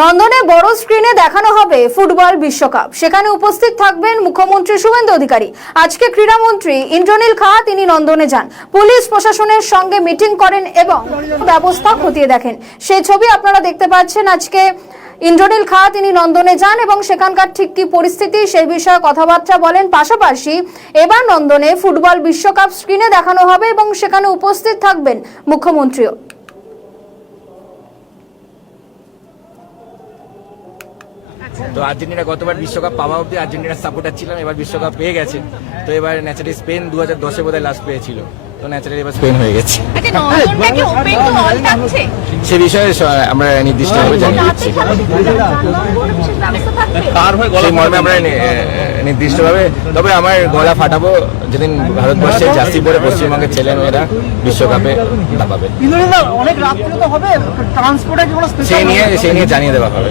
নন্দনে বড় স্ক্রিনে দেখানো হবে ফুটবল বিশ্বকাপ। সেখানে উপস্থিত থাকবেন মুখ্যমন্ত্রী শুভেন্দু অধিকারী। আজকে ক্রীড়ামন্ত্রী ইন্দ্রনীল খাঁ তিনি নন্দনে যান, পুলিশ প্রশাসনের সঙ্গে মিটিং করেন এবং ব্যবস্থা খতিয়ে দেখেন। সেই ছবি আপনারা দেখতে পাচ্ছেন। আজকে ইন্দ্রনীল খাঁ তিনি নন্দনে যান এবং সেখানকার ঠিক কি পরিস্থিতি সেই বিষয়ে কথাবার্তা বলেন। পাশাপাশি এবার নন্দনে ফুটবল বিশ্বকাপ স্ক্রিনে দেখানো হবে এবং সেখানে উপস্থিত থাকবেন মুখ্যমন্ত্রীও। তো আর্জেন্টিনা গতবার বিশ্বকাপ পাওয়া অব্দি আর্জেন্টিনার সাপোর্টার ছিলাম, এবার বিশ্বকাপ পেয়ে গেছে। তো এবার ন্যাচারালি স্পেন 2010-এ বোধহয় লাস্ট পেয়েছিল, তো ন্যাচারালি এবার স্পেন হয়ে গেছে। সে বিষয়ে আমরা নির্দিষ্টভাবে জানিয়ে দিচ্ছি, সেই মর্মে আমরা নির্দিষ্টভাবে। তবে আমার গলা ফাটাবো যেদিন ভারতবর্ষের জার্সি পরে পশ্চিমবঙ্গের ছেলেমেয়েরা বিশ্বকাপে দাপাবে, সেই নিয়ে জানিয়ে দেওয়া হবে।